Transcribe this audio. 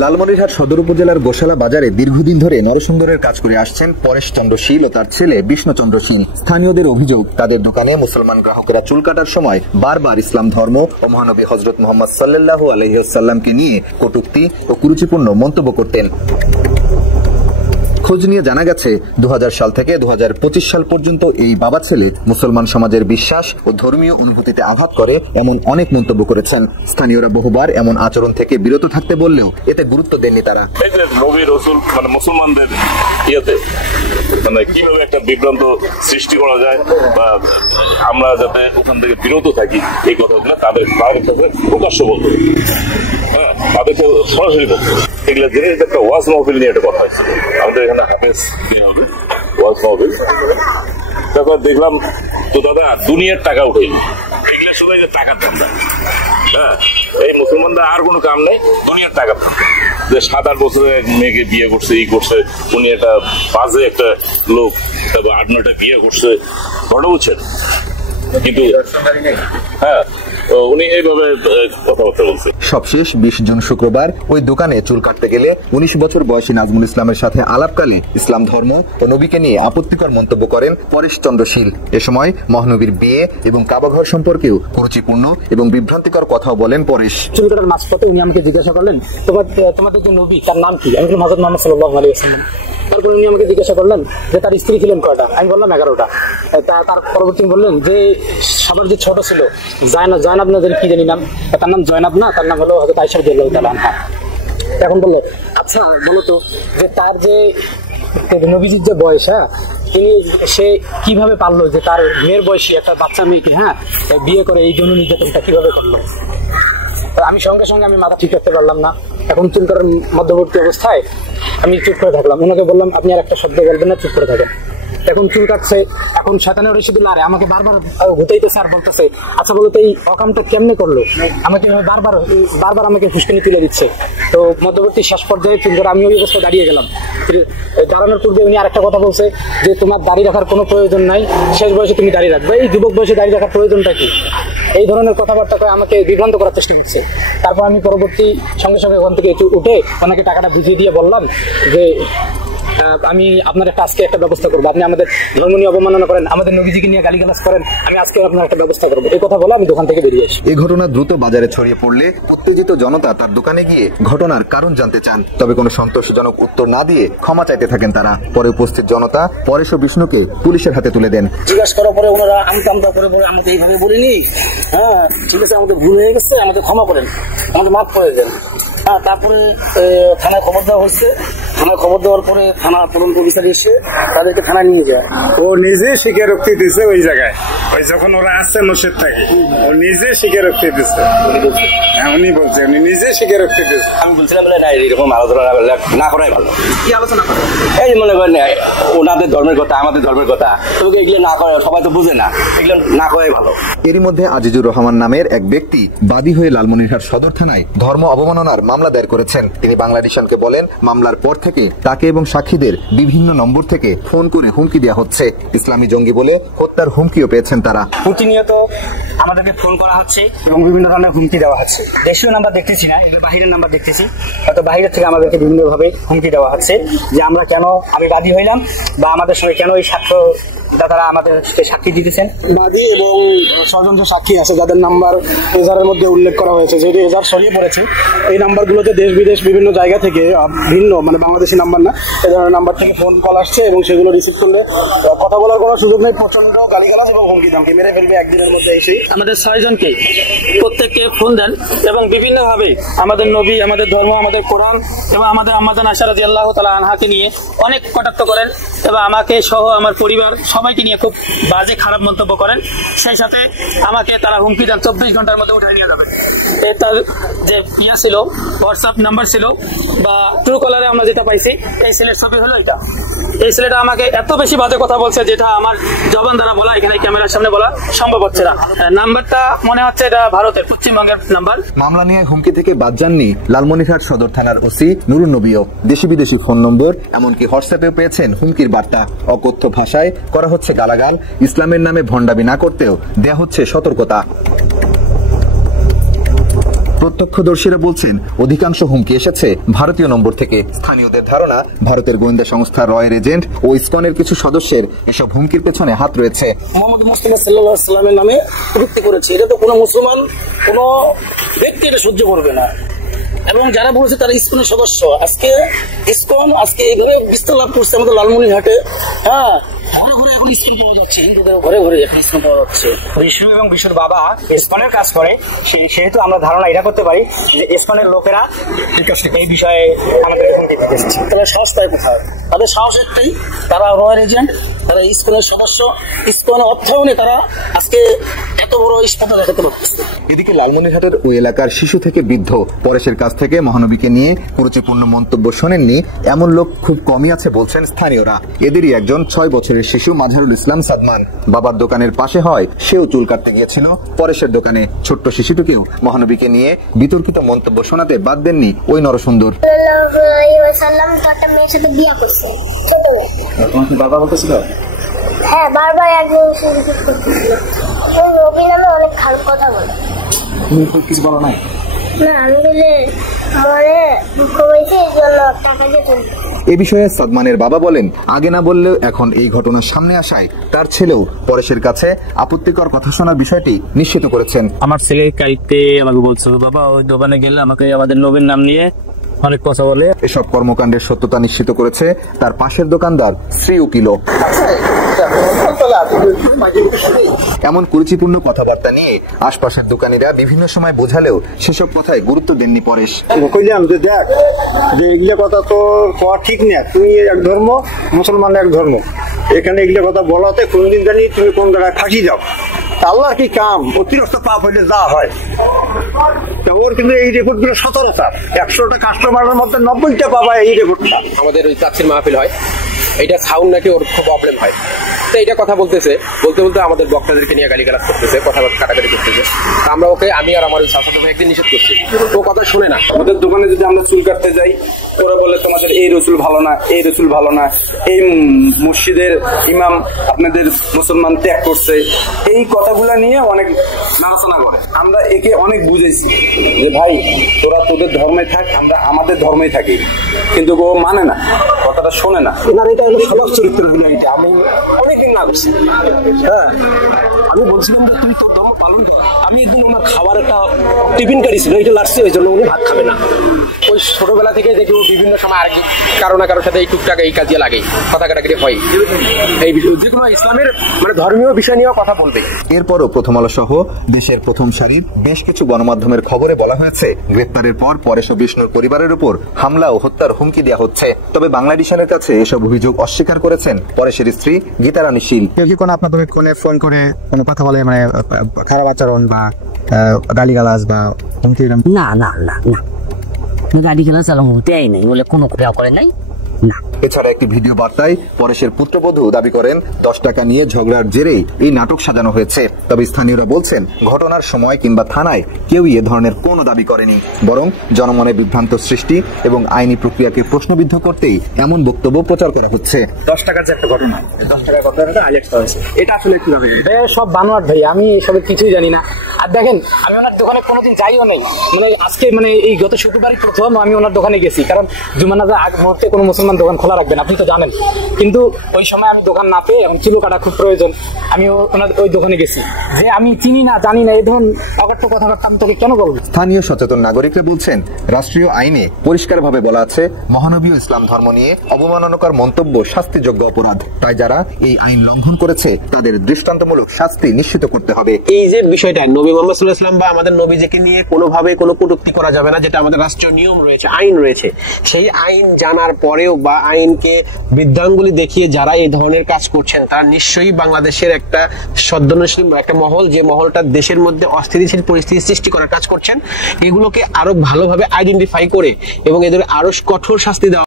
লালমনিরহাট সদর উপজেলার গোশালা বাজারে দীর্ঘদিন ধরে নরসুন্দরের কাজ করে আসছেন পরেশ চন্দ্র শীল ও তার ছেলে বিষ্ণুচন্দ্র শীল। স্থানীয়দের অভিযোগ, তাদের দোকানে মুসলমান গ্রাহকেরা চুল কাটার সময় বারবার ইসলাম ধর্ম ও মহানবী হযরত মুহাম্মদ সাল্লাল্লাহু আলাইহি ওয়াসাল্লামকে নিয়ে কটূক্তি ও কুরুচিপূর্ণ মন্তব্য করতেন। খোঁজ নিয়ে জানা গেছে 2000 সাল থেকে 2025 সাল পর্যন্ত এই বাবা ছেলে মুসলমান সমাজের বিশ্বাস ও ধর্মীয় অনুভূতিতে আঘাত করে এমন অনেক মন্তব্য করেছেন। স্থানীয়রা বহুবার এমন আচরণ থেকে বিরত থাকতে বললেও এতে গুরুত্ব দেননি তারা। নবী রাসূল মানে মুসলমানদের ইয়েতে মানে কিভাবে একটা বিভ্রান্ত সৃষ্টি করা যায় বা আমরা যাতে ওখান থেকে বিরত থাকি, এই কথাগুলো তাদের কাছে প্রকাশ্য বলতো, হ্যাঁ তাদেরকে সরাসরি বলতো। এগুলো জেনে একটা ওয়াজ মাহফিল নিয়ে একটা কথা হয়েছে আমাদের এখানে, হাফেজ দিয়ে হবে ওয়াজ মাহফিল। তারপর দেখলাম তো দাদা দুনিয়ার টাকা উঠে এগুলো সবাই টাকার ধান্দা। হ্যাঁ, এই মুসলমানরা আর কোনো কাম নেই, দুনিয়ার টাকার ধান্দা। যে 7-8 বছরে এক মেয়েকে বিয়ে করছে, ই করছে, উনি একটা বাজে একটা লোক, তারপর 8-9টা বিয়ে করছে, ঘটনা বুঝছেন। কিন্তু হ্যাঁ উনি এইভাবে কথাবার্তা বলছে। সবশেষ 20 জুন শুক্রবার ওই দোকানে চুল কাটতে গেলে 19 বছর বয়সী নাজমুল ইসলামের সাথে আলাপকালে ইসলাম ধর্ম ও নবীকে নিয়ে আপত্তিকর মন্তব্য করেন পরেশ চন্দ্র শীল। এ সময় মহানবীর বিয়ে এবং কাবাঘর সম্পর্কেও কুরুচিপূর্ণ এবং বিভ্রান্তিকর কথাও বলেন পরেশ। চুল কাটার মাঝপথে উনি আমাকে জিজ্ঞাসা করলেন, তোমাদের যে নবী তার নাম কি? আমি বললাম হযরত মুহাম্মদ সাল্লাল্লাহু আলাইহি ওয়াসাল্লাম। তারপর উনি আমাকে জিজ্ঞাসা করলেন যে তার স্ত্রী ছিলেন কয়টা? আমি বললাম 11টা। তার পরবর্তী বললেন যে সবার যে ছোট ছিল জয়নাব না কি জানি নাম, তার নাম জয়নাব না, তার নাম হলো হযরত আয়েশা রাদিয়াল্লাহু তাআলা আনহা। এখন বললো আচ্ছা বলো তো যে তার যে নবীজির যে বয়স, হ্যাঁ সে কিভাবে পারলো যে তার মেয়ের বয়সী একটা বাচ্চা মেয়েকে বিয়ে করে এই যৌন নির্যাতনটা কিভাবে করলো? আমি সঙ্গে সঙ্গে আমি মাথা ঠিক রাখতে পারলাম না। এখন চুল করার মধ্যবর্তী অবস্থায় আমি চুপ করে থাকলাম। ওনাকে বললাম আপনি আর একটা শব্দ বলবেন না, চুপ করে থাকেন। এখন চুল কাটছে, এখন শয়তানের রশিদুল আরে আমাকে বারবার ঘুটাইতেছে আর বলতেছে আচ্ছা বলতো এই অকামটা কেমনে করলো, আমাকে বারবার আমাকে ফুসকানি তুলে দিচ্ছে। তো মধ্যবর্তী শেষ পর্যায়ে চুল করে আমি ওই অবস্থায় দাঁড়িয়ে গেলাম। দাঁড়ানোর পূর্বে উনি আরেকটা কথা বলছে যে তোমার দাড়ি রাখার কোনো প্রয়োজন নাই, শেষ বয়সে তুমি দাড়ি রাখবে, এই যুবক বয়সে দাড়ি রাখার প্রয়োজনটা কি? এই ধরনের কথাবার্তা করে আমাকে বিভ্রান্ত করার চেষ্টা করছে। তারপর আমি পরবর্তী সঙ্গে সঙ্গে ওখান থেকে উঠে ওনাকে টাকাটা বুঝিয়ে দিয়ে বললাম যে আমি আপনার আজকে একটা ব্যবস্থা করবো, আপনি আমাদের ধর্ম নিয়ে অবমাননা করেন, আমাদের নবীজিকে নিয়ে গালিগালাজ করেন, আমি আজকে আপনার একটা ব্যবস্থা করবো। এই কথা বলে আমি দোকান থেকে বেরিয়ে আসি। এই ঘটনা দ্রুত বাজারে ছড়িয়ে পড়লে উত্তেজিত জনতা তার দোকানে গিয়ে ঘটনার কারণ জানতে চান, তবে কোনো সন্তোষজনক উত্তর না দিয়ে ক্ষমা চাইতে থাকেন তারা। পরে উপস্থিত জনতা পরেশ ও বিষ্ণুকে পুলিশের হাতে তুলে দেন। জিজ্ঞাসা করার পরে ওনারা আমতা করে বলে আমাদের এইভাবে বলিনি, হ্যাঁ ঠিক আছে আমাদের ভুল হয়ে গেছে, আমাদের ক্ষমা করেন, আমাদের মাফ করে দেন। হ্যাঁ, তারপরে থানায় খবর দেওয়া হচ্ছে। থানায় খবর দেওয়ার পরে থানা তদন্ত অফিসার এসে তাদেরকে থানায় নিয়ে যায়। ও নিজে স্বীকারোক্তি দিচ্ছে ওই জায়গায়, ওই যখন ওরা আসছে মসজিদ থেকে ও নিজে স্বীকারোক্তি দিচ্ছে। উনি বলছে উনি নিজে স্বীকারোক্তি দিচ্ছে। আমি বলছিলাম বলে না এরকম আলোচনা না করাই ভালো। কি আলোচনা করে? এই মনে করেন ওনাদের ধর্মের কথা আমাদের ধর্মের কথা, তোকে এগুলো না করে সবাই তো বুঝে না, এগুলো না করাই ভালো। এরই মধ্যে আজিজুর রহমান নামের এক ব্যক্তি বাদী হয়ে লালমনিরহাট সদর থানায় ধর্ম অবমাননার মামলা দায়ের করেছেন। তিনি বাংলাদেশকে বলেন মামলার পর থেকে তাকে এবং সাক্ষীদের বিভিন্ন নম্বর থেকে ফোন করে হুমকি দেওয়া হচ্ছে। ইসলামী জঙ্গি বলে হত্যার হুমকিও পেয়েছেন তারা। প্রতিনিয়ত আমাদেরকে ফোন করা হচ্ছে এবং বিভিন্ন ধরনের হুমকি দেওয়া হচ্ছে। দেশীয় নাম্বার দেখতেছি না, এগুলো বাহিরের নাম্বার দেখতেছি। হয়তো বাহিরের থেকে আমাদেরকে বিভিন্নভাবে হুমকি দেওয়া হচ্ছে যে আমরা কেন আমি বাদী হইলাম বা আমাদের সঙ্গে কেন এই সাক্ষ্য দাদারা আমাদের সাক্ষী দিতেছেন। বাদী এবং ছয়জন সাক্ষী আছে যাদের নাম্বার এজারের মধ্যে উল্লেখ করা হয়েছে। যেহেতু এজার ছড়িয়ে পড়েছে, এই নাম্বারগুলোতে দেশ বিদেশ বিভিন্ন জায়গা থেকে ভিন্ন মানে বাংলাদেশি নাম্বার না, এই ধরনের নাম্বার থেকে ফোন কল আসছে এবং সেগুলো রিসিভ করলে কথা বলার কোনো সুযোগ নেই। প্রচন্ড গালিগালাজ এবং হুমকি ধামকি, মেরে ফেলবে একদিনের মধ্যে এসে। আমাদের 6 জনকে প্রত্যেককে ফোন দেন এবং বিভিন্নভাবে আমাদের নবী, আমাদের ধর্ম, আমাদের কোরআন এবং আমাদের আম্মাজান আয়েশা রাদিয়াল্লাহু তাআলা আনহাকে নিয়ে অনেক কটাক্ষ করেন এবং আমাকে সহ আমার পরিবার সবাইকে নিয়ে খুব বাজে খারাপ মন্তব্য করেন। সেই সাথে আমাকে তারা হুমকি দেন 24 ঘন্টার মধ্যে উঠাই নিয়ে যাবে। এটার যে ইয়া ছিল হোয়াটসঅ্যাপ নাম্বার ছিল বা ট্রু কলারে আমরা যেটা পাইছি, এই ছেলের ছবি হলো এটা। এই ছেলেটা আমাকে এত বেশি বাজে কথা বলছে যেটা আমার জবান দ্বারা বলা এখানে ক্যামেরার সামনে বলা সম্ভব হচ্ছে না। নাম্বারটা মনে হচ্ছে এটা ভারতের পশ্চিমবঙ্গের নাম্বার। মামলা নিয়ে হুমকি থেকে বাদ যাননি লালমনিরহাট সদর থানার ওসি নুরুন নবীও। দেশি বিদেশি ফোন নম্বর এমনকি হোয়াটসঅ্যাপেও পেয়েছেন হুমকির বার্তা। অকথ্য ভাষায় করা হচ্ছে গালাগাল, ইসলামের নামে ভণ্ডামি না করতেও দেয়া হচ্ছে সতর্কতা। প্রত্যক্ষদর্শীরা বলছেন অধিকাংশ হুমকি এসেছে ভারতীয় নম্বর থেকে। স্থানীয়দের ধারণা, ভারতের গোয়েন্দা সংস্থা রয়ের এজেন্ট ও ইসকনের কিছু সদস্যের এসব হুমকির পেছনে হাত রয়েছে। মোহাম্মদ মুস্তাফা সাল্লাল্লাহু আলাইহি ওয়াসাল্লামের নামে কটূক্তি করেছে, এটা তো কোনো মুসলমান কোনো ব্যক্তি এটা সহ্য করবে না। এবং যারা বলেছে তারা ইসকনের সদস্য। আজকে ইসকন এইভাবে বিস্তার লাভ করছে আমাদের লালমনিরহাটে। হ্যাঁ, ঘরে ঘরে এখন ইসকন পাওয়া যাচ্ছে, হিন্দুদের ঘরে ঘরে এখন ইসকন পাওয়া যাচ্ছে। বিষ্ণু এবং বিষ্ণুর বাবা ইসকনের কাজ করে, সেহেতু আমরা ধারণা এটা করতে পারি যে ইসকনের লোকেরা এই বিষয়ে আমাদের হুমকি দিতেছে। তাহলে সাহস পায় কোথায়? তাদের সাহস একটাই, তারা রয়্যাল এজেন্ট, তারা ইসকনের সদস্য, ইসকনের অর্থায়নে তারা আজকে এত বড় স্পর্ধা দেখাতে পারতেছে। এদিকে লালমনিরহাটের ওই এলাকার শিশু থেকে বৃদ্ধ পরেশের কাছ থেকে মহানবীকে নিয়ে কুরুচিপূর্ণ মন্তব্য শোনেননি এমন লোক খুব কমই আছে বলছেন স্থানীয়রা। এদেরই একজন 6 বছরের শিশু মাঝহারুল ইসলাম সাদমান। বাবার দোকানের পাশে হয় সেও চুল কাটতে গিয়েছিল পরেশের দোকানে। ছোট্ট শিশুটিকেও মহানবীকে নিয়ে বিতর্কিত মন্তব্য শোনাতে বাদ দেননি ওই নরসুন্দর। তোমাকে বাবা বলতেছিল? হ্যাঁ, বারবার একজন নবী নামে অনেক খারাপ কথা বলে। তুমি কিছু বলো নাই? না, আমি বলে মনে দুঃখ হয়েছে, এই জন্য টাকা দিয়ে চলবে। এ বিষয়ে সাদমানের বাবা বলেন, আগে না বললেও এখন এই ঘটনার সামনে আসায় তার ছেলেও পরেশের কাছে আপত্তিকর কথা শোনার বিষয়টি নিশ্চিত করেছেন। আমার ছেলে কাইতে আমাকে বলছিল, বাবা ওই দোকানে গেলে আমাকে আমাদের নবীর নাম নিয়ে অনেক কথা বলে। এসব কর্মকাণ্ডের সত্যতা নিশ্চিত করেছে তার পাশের দোকানদার শ্রী উকিলও। এমন কুরুচিপূর্ণ কথাবার্তা নিয়ে আশপাশের দোকানিরা বিভিন্ন সময় বোঝালেও সেসব কথায় গুরুত্ব দেননি পরেশ। কইলাম যে দেখ, যে এগুলো কথা তো কোয়া ঠিক না, তুই এক ধর্ম, মুসলমান এক ধর্ম, এখানে এগুলো কথা বলাতে কোনদিন জানি তুমি কোন জায়গায় ফাঁসি যাও। আল্লাহর কি কাম, অতিরিক্ত পাপ হইলে যা হয়। ওর কিন্তু এই রিপোর্ট গুলো 17টা, 100টা কাস্টমারের মধ্যে 90টা পাবা এই রিপোর্টটা। আমাদের ওই তাফসীর মাহফিল হয়, এটা সাউন্ড নাকি ওর খুব প্রবলেম হয়, তো এটা কথা বলতে বলতে আমাদের বক্তাদেরকে নিয়ে গালিগালাজ করতেছে, কথা কাটাকাটি করতেছে। আমরা ওকে, আমি আর আমার সাথে একদিন নিষেধ করছি, ও কথা শুনে না। ওদের দোকানে যদি আমরা চুল কাটতে যাই, ওরা বলে তোমাদের এই রসুল ভালো না, এই রসুল ভালো না, এই মসজিদের ইমাম আপনাদের মুসলমান ত্যাগ করছে, এই কথাগুলা নিয়ে অনেক নাড়াচাড়া করে। আমরা একে অনেক বুঝেছি যে ভাই তোরা তোদের ধর্মে থাক, আমরা আমাদের ধর্মেই থাকি, কিন্তু ও মানে না, কথাটা শোনে না। এনার এটা হলো স্বভাব চরিত্র হলো এটা। আমি অনেকদিন না করছি, হ্যাঁ, আমি বলছিলাম যে তুই তোর ধর্ম পালন কর। আমি একদিন ওনার খাবার একটা টিফিন কারি ছিল, এটা লাগছে, ওই জন্য উনি ভাত খাবে না। ওই ছোটবেলা থেকে দেখি বিভিন্ন সময় আর কারো না কারোর সাথে এই টুকটাক এই কাজিয়া লাগে, কথা কাটাকাটি হয়, এই যে কোনো ইসলামের মানে ধর্মীয় বিষয় নিয়েও কথা বলবে। এরপরও প্রথম আলো সহ দেশের প্রথম সারির বেশ কিছু গণমাধ্যমের খবরে বলা হয়েছে, গ্রেপ্তারের পর পরেশ ও বিষ্ণুর পরিবারের উপর হামলা ও হত্যার হুমকি দেওয়া হচ্ছে। তবে বাংলাদেশের কাছে এসব অভিযোগ অস্বীকার করেছেন পরেশের স্ত্রী গীতারানী শীল। কেউ কি কোনো আপনাদের ফোন করে কোনো কথা বলে, মানে খারাপ আচরণ বা গালিগালাজ বা হুমকি? না না না না, গালিগালাজ দেয় নাই বলে কোনো করে নাই। এছাড়া একটি ভিডিও বার্তায় পরেশের পুত্রবধূ দাবি করেন 10 টাকা নিয়ে ঝগড়ার জেরেই এই নাটক সাজানো হয়েছে। তবে স্থানীয়রা বলছেন ঘটনার সময় কিংবা থানায় কেউই এ ধরনের কোনো দাবি করেনি, বরং জনমনে বিভ্রান্ত সৃষ্টি এবং আইনি প্রক্রিয়াকে প্রশ্নবিদ্ধ করতেই এমন বক্তব্য প্রচার করা হচ্ছে। 10 টাকার যে একটা ঘটনা, 10 টাকার ঘটনাটা হাইলাইট করা হয়েছে, এটা আসলে কিভাবে? সব বানোয়াট ভাই, আমি এসবের কিছুই জানি না। আর দেখেন, আমি ওনার দোকানে কোনোদিন যাইও নেই, মানে আজকে মানে এই গত শুক্রবারই প্রথম আমি ওনার দোকানে গেছি, কারণ জুমানাজার আগ মুহূর্তে কোনো মুসলমান দোকান খোলা রাখবেন, আপনি তো জানেন। কিন্তু ওই সময় আমি দোকান না পেয়ে, এখন চুলো কাটা খুব প্রয়োজন, আমি ওনার ওই দোকানে গেছি। যে আমি চিনি না জানি না এই ধরুন অগত্য কথাবার্তা আমি তোকে কেন বলবো? স্থানীয় সচেতন নাগরিকরা বলছেন, রাষ্ট্রীয় আইনে পরিষ্কারভাবে বলা আছে মহানবীয় ইসলাম ধর্ম নিয়ে অবমাননাকর মন্তব্য শাস্তিযোগ্য অপরাধ। তাই যারা এই আইন লঙ্ঘন করেছে তাদের দৃষ্টান্তমূলক শাস্তি নিশ্চিত করতে হবে। এই যে বিষয়টা নবী মুহাম্মদ সাল্লাল্লাহু আলাইহি ওয়াসাল্লাম বা আমাদের নবীজিকে নিয়ে কোনোভাবে কোনো কটূক্তি করা যাবে না, যেটা আমাদের রাষ্ট্রীয় নিয়ম রয়েছে, আইন রয়েছে। সেই আইন জানার পরেও বা আইনকে বৃদ্ধাঙ্গুলি দেখিয়ে যারা এই ধরনের কাজ করছেন, তারা নিশ্চয়ই বাংলাদেশের একটা সদ্যনশীল একটা মহল, যে মহলটা দেশের মধ্যে অস্থিতিশীল পরিস্থিতি সৃষ্টি করার কাজ করছেন, এগুলোকে আরো ভালোভাবে আইডেন্টিফাই করে এবং এদের আরো কঠোর শাস্তি দেওয়া